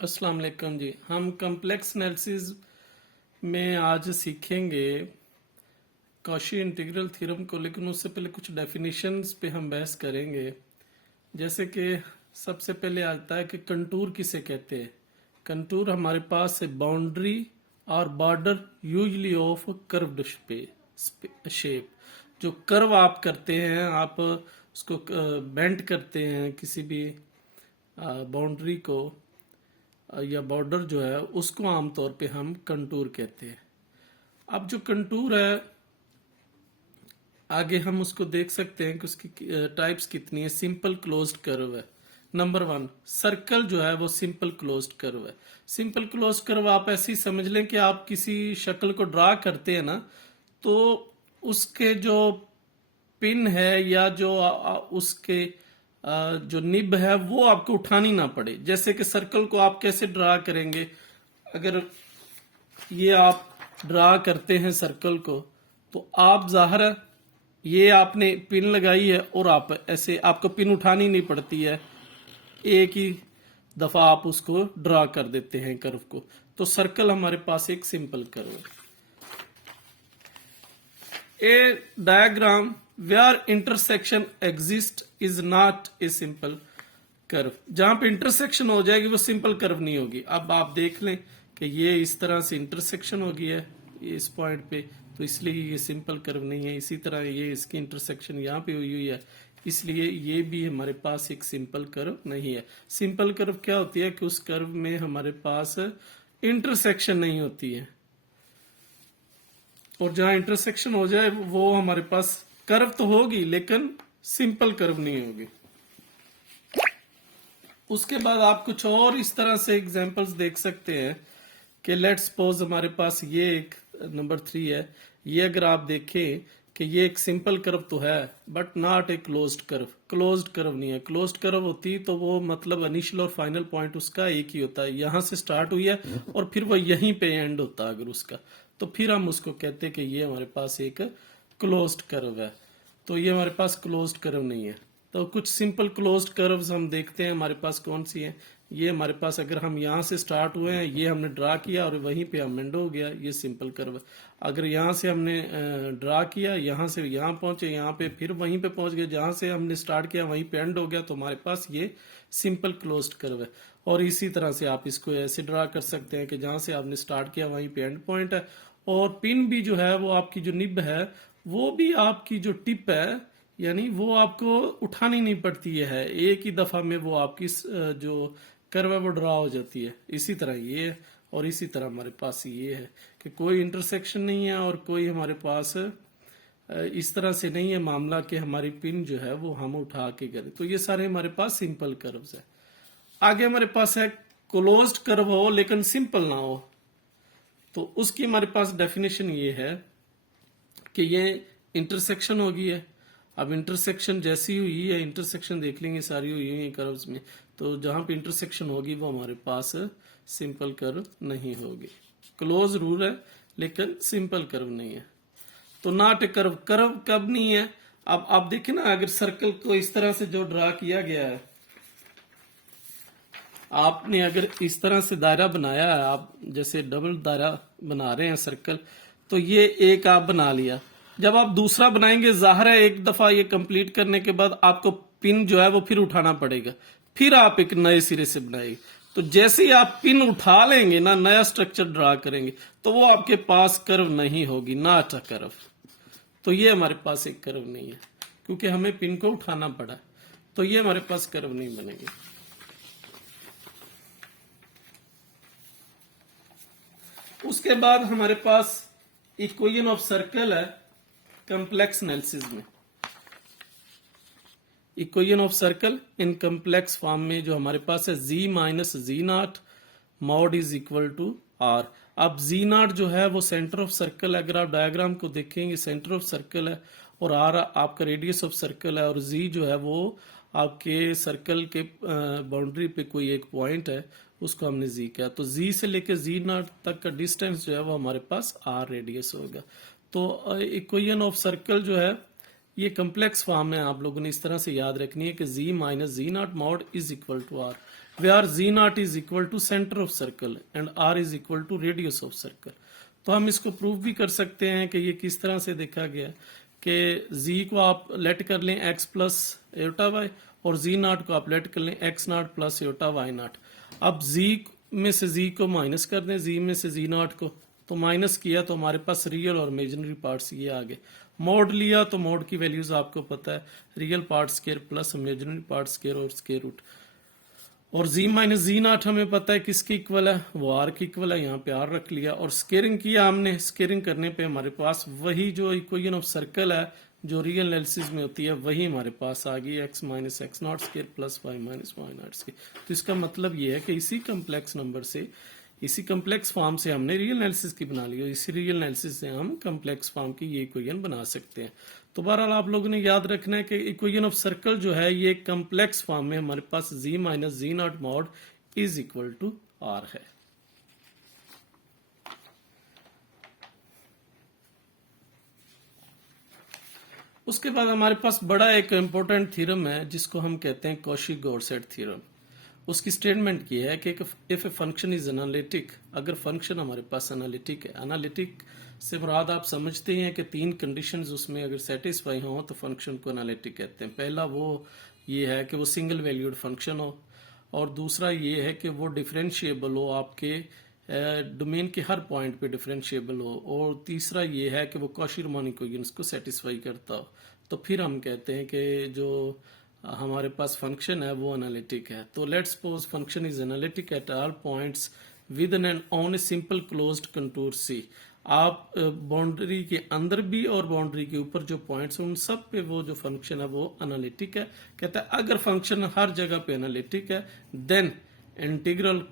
अस्सलाम वालेकुम जी। हम कम्प्लेक्स एनालिसिस में आज सीखेंगे कॉशी इंटीग्रल थ्योरम को, लेकिन उससे पहले कुछ डेफिनेशंस पे हम बहस करेंगे। जैसे कि सबसे पहले आता है कि कंटूर किसे कहते हैं। कंटूर हमारे पास है बाउंड्री और border usually of curved shape. जो कर्व आप करते हैं, आप उसको बेंड करते हैं किसी भी बाउंड्री को या बॉर्डर जो है, उसको आमतौर पे हम कंटूर कहते हैं। अब जो कंटूर है, आगे हम उसको देख सकते हैं कि उसकी टाइप्स कितनी है। सिंपल क्लोज्ड कर्व है नंबर 1। सर्कल जो है वो सिंपल क्लोज्ड कर्व है। सिंपल क्लोज्ड कर्व आप ऐसे ही समझ लें कि आप किसी शक्ल को ड्रा करते हैं ना, तो उसके जो पिन है या जो उसके जो निब है वो आपको उठानी ना पड़े। जैसे कि सर्कल को आप कैसे ड्रा करेंगे, अगर ये आप ड्रा करते हैं सर्कल को, तो आप जाहिर है ये आपने पिन लगाई है और आप ऐसे, आपको पिन उठानी नहीं पड़ती है, एक ही दफा आप उसको ड्रा कर देते हैं कर्व को। तो सर्कल हमारे पास एक सिंपल कर्व है। A diagram where intersection exist is not a simple curve. जहां पे इंटरसेक्शन हो जाएगी वो सिंपल कर्व नहीं होगी। अब आप देख लें कि ये इस तरह से इंटरसेक्शन हो गया है इस पॉइंट पे, तो इसलिए ये सिंपल कर्व नहीं है। इसी तरह ये इसकी इंटरसेक्शन यहाँ पे हुई है, इसलिए ये भी हमारे पास एक सिंपल कर्व नहीं है। सिंपल कर्व क्या होती है कि उस कर्व में हमारे पास इंटरसेक्शन नहीं होती है, और जहां इंटरसेक्शन हो जाए वो हमारे पास कर्व तो होगी लेकिन सिंपल कर्व नहीं होगी। उसके बाद आप कुछ और इस तरह से एग्जांपल्स देख सकते हैं कि लेट्स सपोज हमारे पास ये एक नंबर 3 है। ये अगर आप देखें कि ये एक सिंपल कर्व तो है but not a closed curve. Closed curve नहीं है। क्लोज्ड कर्व होती तो वो मतलब इनिशियल और फाइनल पॉइंट उसका एक ही होता है। यहां से स्टार्ट हुई है और फिर वो यहीं पे एंड होता है अगर उसका, तो फिर हम उसको कहते हैं कि ये हमारे पास एक क्लोज्ड कर्व है। तो ये हमारे पास क्लोज्ड कर्व नहीं है। तो कुछ सिंपल क्लोज्ड कर्व्स हम देखते हैं हमारे पास कौन सी है। ये हमारे पास, अगर हम यहाँ से स्टार्ट हुए हैं, ये हमने ड्रा किया और वहीं पे हम एंड हो गया, ये सिंपल कर्व। अगर यहाँ से हमने ड्रा किया, यहाँ से यहाँ पहुंचे, यहाँ पे फिर वहीं पे पहुंच गए, जहां से हमने स्टार्ट किया वहीं पे एंड हो गया, तो हमारे पास ये सिंपल क्लोज्ड कर्व है। और इसी तरह से आप इसको ऐसे ड्रा कर सकते हैं कि जहां से आपने स्टार्ट किया वहीं पे एंड पॉइंट है। और पिन भी जो है वो आपकी जो निब है, वो भी आपकी जो टिप है, यानी वो आपको उठानी नहीं पड़ती है, एक ही दफा में वो आपकी जो कर्व है वो ड्रा हो जाती है। इसी तरह ये है और इसी तरह हमारे पास ये है कि कोई इंटरसेक्शन नहीं है और कोई हमारे पास इस तरह से नहीं है मामला कि हमारी पिन जो है वो हम उठा के करें। तो ये सारे हमारे पास सिंपल कर्व्स है। आगे हमारे पास है क्लोज्ड कर्व हो लेकिन सिंपल ना हो, तो उसकी हमारे पास डेफिनेशन ये है कि ये इंटरसेक्शन होगी है। अब इंटरसेक्शन जैसी हुई है, इंटरसेक्शन देख लेंगे सारी हुई है कर्व्स में, तो जहां पे इंटरसेक्शन होगी वो हमारे पास सिंपल कर्व नहीं होगी। क्लोज रूल है लेकिन सिंपल कर्व नहीं है। तो नॉट ए कर्व। कर्व कब नहीं है? अब आप देखें ना, अगर सर्कल को इस तरह से जो ड्रा किया गया है, आपने अगर इस तरह से दायरा बनाया है, आप जैसे डबल दायरा बना रहे हैं सर्कल, तो ये एक आप बना लिया। जब आप दूसरा बनाएंगे, जाहिर है एक दफा ये कंप्लीट करने के बाद आपको पिन जो है वो फिर उठाना पड़ेगा, फिर आप एक नए सिरे से बनाएंगे। तो जैसे ही आप पिन उठा लेंगे ना, नया स्ट्रक्चर ड्रा करेंगे, तो वो आपके पास कर्व नहीं होगी, नॉट अ कर्व। तो ये हमारे पास एक कर्व नहीं है क्योंकि हमें पिन को उठाना पड़ा, तो ये हमारे पास कर्व नहीं बनेगी। उसके बाद हमारे पास इक्वेशन ऑफ सर्कल है कॉम्प्लेक्स एनालिसिस में। Equation of circle in complex form में जो हमारे पास है Z minus ji not mod is equal to R. अब जी नॉट जो है वो सेंटर ऑफ सर्कल है। अगर आप डायग्राम को देखेंगे, सेंटर ऑफ सर्कल है और आर आपका रेडियस ऑफ सर्कल है, और जी जो है वो आपके सर्कल के बाउंड्री पे कोई एक पॉइंट है, उसको हमने जी किया। तो जी से लेकर जी नॉट तक का डिस्टेंस जो है वो हमारे पास आर रेडियस होगा। तो इक्वेशन ऑफ सर्कल जो है ये कॉम्प्लेक्स फॉर्म है, आप लोगों ने इस तरह से याद रखनी है कि Z minus ji not mod is equal to R. where z naught is equal to center of circle and r is equal to radius of circle। तो हम इसको प्रूव भी कर सकते हैं कि ये किस तरह से देखा गया कि z को आप लेट कर लें x प्लस एटा वाई और z नॉट को आप लेट कर लें x not plus iota why not. अब z में से z को माइनस कर दें, z में से z नॉट को, तो माइनस किया तो हमारे पास रियल और इमेजिनरी पार्ट्स ये आ गए। मोड लिया तो मोड की वैल्यूज आपको पता है, real part square plus imaginary part square और स्केयर रूट। और z माइनस जी नॉट हमें पता है किसकी इक्वल है, वो r की इक्वल है, यहाँ पे r रख लिया। और स्केयरिंग किया हमने, स्केयरिंग करने पे हमारे पास वही जो इक्वेशन ऑफ सर्कल है जो रियल एनालिसिस में होती है वही हमारे पास आ गई, x minus x not square plus y minus y not square. तो इसका मतलब ये है कि इसी कम्प्लेक्स नंबर से, इसी कम्प्लेक्स फॉर्म से हमने रियल एनालिसिस की बना ली और इसी रियल एनालिसिस से हम कम्प्लेक्स फॉर्म की ये इक्वेशन बना सकते हैं। तो बहरहाल आप लोगों ने याद रखना है कि इक्वेशन ऑफ सर्कल जो है ये कम्प्लेक्स फॉर्म में हमारे पास z minus ji not mod is equal to r है। उसके बाद हमारे पास बड़ा एक इंपॉर्टेंट थ्योरम है जिसको हम कहते हैं कॉशी-गॉर्सेट थ्योरम। उसकी स्टेटमेंट ये है कि if a function is analytic, अगर फंक्शन हमारे पास एनालिटिक है, एनालिटिक से मुराद आप समझते हैं कि तीन कंडीशंस उसमें अगर सेटिस्फाई हो तो फंक्शन को एनालिटिक कहते हैं। पहला वो ये है कि वो सिंगल वैल्यूड फंक्शन हो, और दूसरा ये है कि वो डिफरेंशिएबल हो, आपके डोमेन के हर पॉइंट पे डिफरेंशिएबल हो, और तीसरा ये है कि वो कॉशी-रीमान इक्वेशंस को सेटिस्फाई करता हो। तो फिर हम कहते हैं कि जो हमारे पास फंक्शन है वो एनालिटिक है। तो let's suppose function is analytic at all points within on a simple closed contour C. आप बाउंड्री के अंदर भी और बाउंड्री के ऊपर जो पॉइंट्स हैं उन सब पे वो जो फंक्शन है वो एनालिटिक है। कहता है अगर फंक्शन हर जगह पे एनालिटिक है then integral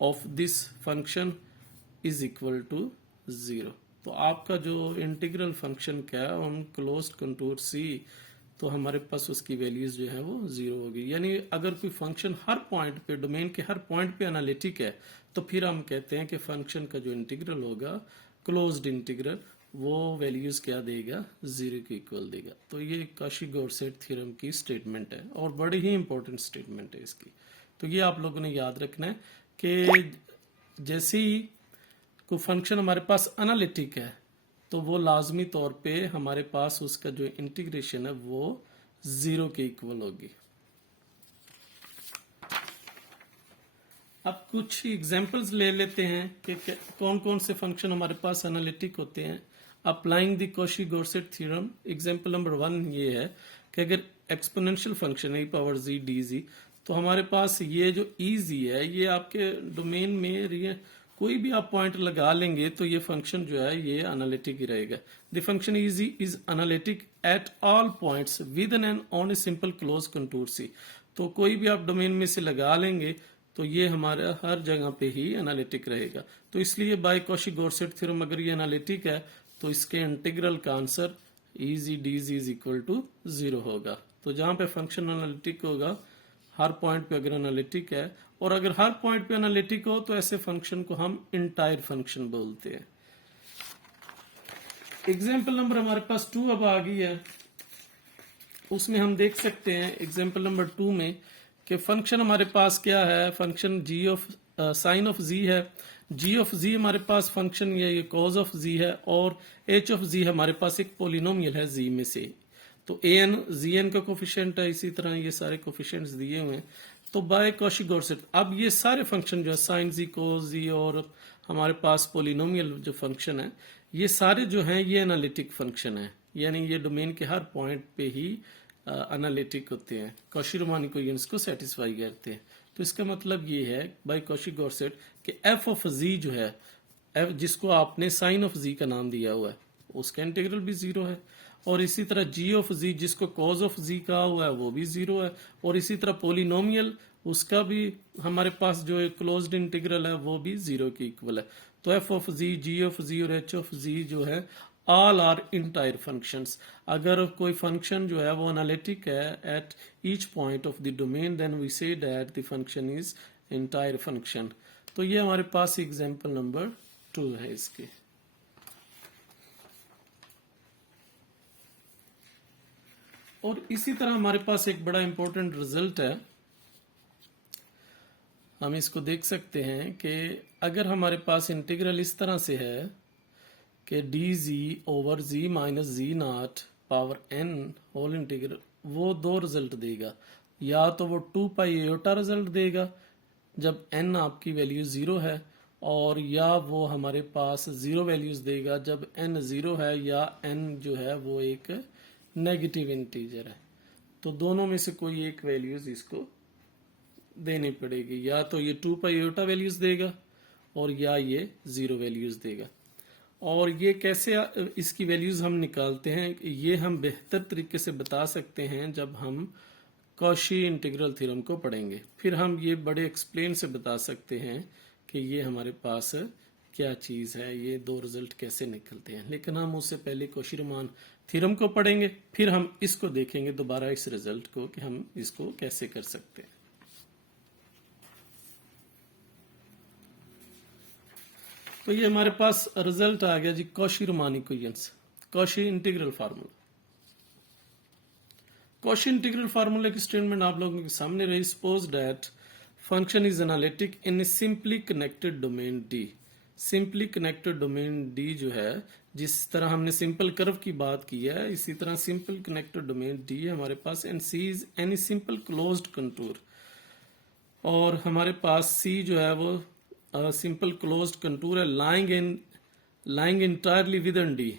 of this function is equal to 0। तो आपका जो इंटीग्रल फंक्शन क्या है ऑन क्लोज्ड कंटूर सी, तो हमारे पास उसकी वैल्यूज जो है वो 0 होगी। यानी अगर कोई फंक्शन हर पॉइंट पे, डोमेन के हर पॉइंट पे एनालिटिक है, तो फिर हम कहते हैं कि फंक्शन का जो इंटीग्रल होगा, क्लोज्ड इंटीग्रल, वो वैल्यूज क्या देगा, 0 के इक्वल देगा। तो ये कॉशी-गॉर्सेट थ्योरम की स्टेटमेंट है और बड़ी ही इंपॉर्टेंट स्टेटमेंट है इसकी। तो ये आप लोगों ने याद रखना है कि जैसे ही कोई फंक्शन हमारे पास एनालिटिक है तो वो लाजमी तौर पे हमारे पास उसका जो इंटीग्रेशन है वो 0 के इक्वल होगी। अब कुछ एग्जांपल्स ले लेते हैं कि कौन कौन से फंक्शन हमारे पास एनालिटिक होते हैं applying the कॉशी-गॉर्सेट theorem. Example number 1 ये है कि अगर एक्सपोनेंशियल फंक्शन है e⁻z dz, तो हमारे पास ये जो ez है ये आपके डोमेन में कोई भी आप पॉइंट लगा लेंगे तो ये फंक्शन जो है ये एनालिटिक ही रहेगा। The function ez is analytic at all points within on a simple close contour C. तो कोई भी आप डोमेन में से लगा लेंगे तो ये हमारे हर जगह पे ही एनालिटिक रहेगा। तो इसलिए बाय कॉशी-गॉर्सेट थ्योरम अगर ये एनालिटिक है तो इसके इंटीग्रल का answer ez dz is equal to 0 होगा। तो जहां पे फंक्शन एनालिटिक होगा, हर पॉइंट पे अगर एनालिटिक है, और अगर हर पॉइंट पे एनालिटिक हो तो ऐसे फंक्शन को हम इंटायर फंक्शन बोलते हैं। एग्जाम्पल नंबर हमारे पास 2 अब आ गई है, उसमें हम देख सकते हैं एग्जाम्पल नंबर 2 में कि फंक्शन हमारे पास क्या है, function g of sine of z है। g ऑफ z हमारे पास फंक्शन ये कॉज ऑफ z है, और h ऑफ z हमारे पास एक पोलिनोमियल है z में से। तो an zn का कोफिशिएंट है, इसी तरह ये सारे कोफिशिएंट्स दिए हुए हैं। तो बाय कॉशी-गॉर्सेट अब ये सारे फंक्शन जो है साइन z, कोस z और हमारे पास पोलिनोमियल जो फंक्शन है, ये सारे जो हैं ये एनालिटिक फंक्शन है, यानी ये डोमेन के हर पॉइंट पे ही एनालिटिक होते हैं, कॉशी-रीमान इक्वेशंस को सेटिस्फाई करते हैं। तो इसका मतलब ये है बाय कॉशी-गॉर्सेट कि f ऑफ z जो है, f जिसको आपने साइन ऑफ z का नाम दिया हुआ है, उसका इंटीग्रल भी 0 है, और इसी तरह g ऑफ z जिसको कॉज ऑफ z कहा हुआ है वो भी 0 है, और इसी तरह पोलिनोमियल उसका भी हमारे पास जो क्लोज्ड इंटीग्रल है वो भी 0 के इक्वल है। तो f of z, g of z और h ऑफ z जो है ऑल आर इंटायर फंक्शंस। अगर कोई फंक्शन जो है वो एनालिटिक है at each point of the domain then we say that the function is entire function. तो ये हमारे पास एग्जांपल नंबर 2 है इसके। और इसी तरह हमारे पास एक बड़ा इंपॉर्टेंट रिजल्ट है हम इसको देख सकते हैं कि अगर हमारे पास इंटीग्रल इस तरह से है कि d z over z minus ji not power n whole integral, वो दो रिजल्ट देगा। या तो वो 2 पाई एयोटा रिजल्ट देगा जब एन आपकी वैल्यू ज़ीरो है, और या वो हमारे पास ज़ीरो वैल्यूज़ देगा जब एन ज़ीरो है या एन जो है वो एक नेगेटिव इंटीजर है। तो दोनों में से कोई एक वैल्यूज़ इसको देनी पड़ेगी, या तो ये 2 पाई एयोटा वैल्यूज़ देगा और या ये ज़ीरो वैल्यूज़ देगा। और ये कैसे इसकी वैल्यूज़ हम निकालते हैं, ये हम बेहतर तरीके से बता सकते हैं जब हम कॉशी इंटीग्रल थ्योरम को पढ़ेंगे। फिर हम ये बड़े एक्सप्लेन से बता सकते हैं कि ये हमारे पास क्या चीज़ है, ये दो रिजल्ट कैसे निकलते हैं। लेकिन हम उससे पहले कॉशी रीमान थ्योरम को पढ़ेंगे, फिर हम इसको देखेंगे दोबारा इस रिजल्ट को कि हम इसको कैसे कर सकते हैं। तो ये हमारे पास रिजल्ट आ गया जी, Cauchy Riemann equations, Cauchy integral formula. Cauchy integral formula की स्टेटमेंट आप लोगों के सामने रही। Suppose that function is analytic in a simply connected domain D. Simply connected domain D जो है, जिस तरह हमने सिंपल कर्व की बात की है, इसी तरह सिंपल कनेक्टेड डोमेन डी है हमारे पास, and C is any simple closed contour. और हमारे पास सी जो है वो सिंपल क्लोज्ड कंटूर है, lying entirely within D.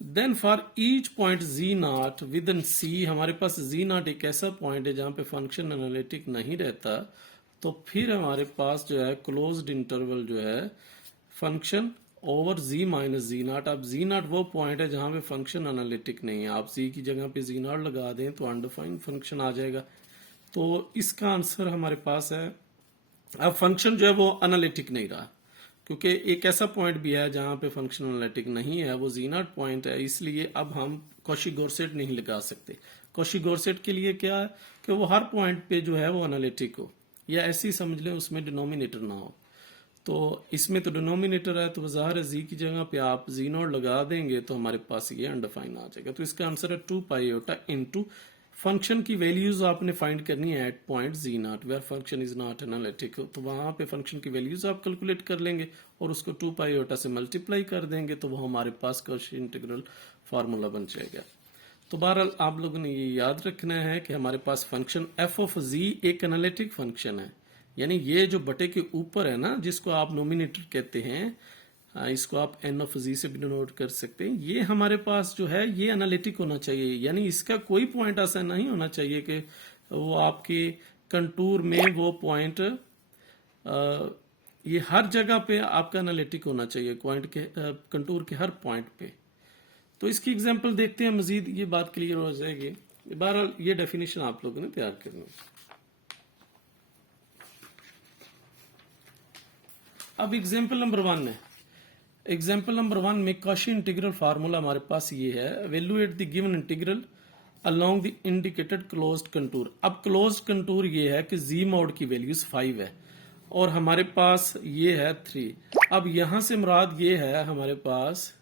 Then for each point ji naught within C, हमारे पास जी नॉट एक ऐसा पॉइंट है जहां पे फंक्शन एनालिटिक नहीं रहता, तो फिर हमारे पास जो है क्लोज्ड इंटरवल जो है function over z minus ji not. अब जी नॉट वो पॉइंट है जहां पे फंक्शन एनालिटिक नहीं है। आप जी की जगह पे जी नॉट लगा दें तो अनडिफाइंड फंक्शन आ जाएगा। तो इसका आंसर हमारे पास है, अब फंक्शन जो है वो एनालिटिक नहीं रहा, क्योंकि एक ऐसा पॉइंट भी है जहां पे फंक्शन एनालिटिक नहीं है, वो जी नॉट पॉइंट है। इसलिए अब हम कॉशी गॉर्सेट नहीं लगा सकते। कॉशी गॉर्सेट के लिए क्या है कि वो हर पॉइंट पे जो है वो एनालिटिक हो, या ऐसी समझ लें उसमें डिनोमिनेटर ना हो। तो इसमें तो डिनोमिनेटर है, तो ज़ाहिर है जी की जगह पे आप जी नॉट लगा देंगे तो हमारे पास ये अनडिफाइन आ जाएगा। तो इसका आंसर है 2 पाई एयोटा इनटू फंक्शन की वैल्यूज आपने फाइंड करनी है at point ji not where function is not analytic. तो वहां पे फंक्शन की वैल्यूज आप कैलकुलेट कर लेंगे और उसको 2 पाई एयोटा से मल्टीप्लाई कर देंगे, तो वो हमारे पास कॉशी इंटीग्रल फार्मूला बन जाएगा। तो बहरहाल आप लोगों ने ये याद रखना है कि हमारे पास फंक्शन एफ ऑफ जी एक एनालिटिक फंक्शन है, यानी ये जो बटे के ऊपर है ना, जिसको आप नोमिनेटर कहते हैं, इसको आप एन ऑफ जी से भी डिनोट कर सकते हैं। ये हमारे पास जो है ये एनालिटिक होना चाहिए, यानी इसका कोई पॉइंट ऐसा नहीं होना चाहिए कि वो आपके कंटूर में वो पॉइंट ये हर जगह पे आपका एनालिटिक होना चाहिए, पॉइंट के कंटूर के हर पॉइंट पे। तो इसकी एग्जांपल देखते हैं, मजीद ये बात क्लियर हो जाएगी। बहरहाल ये डेफिनेशन आप लोगों ने तैयार करनी है। अब एग्जाम्पल नंबर 1 है। एग्जाम्पल नंबर 1 में कॉशी इंटीग्रल फार्मूला हमारे पास ये है, evaluate the given integral along the indicated closed contour. अब क्लोज्ड कंटूर ये है कि जी मॉड की वैल्यूज 5 है और हमारे पास ये है 3। अब यहां से मुराद ये है हमारे पास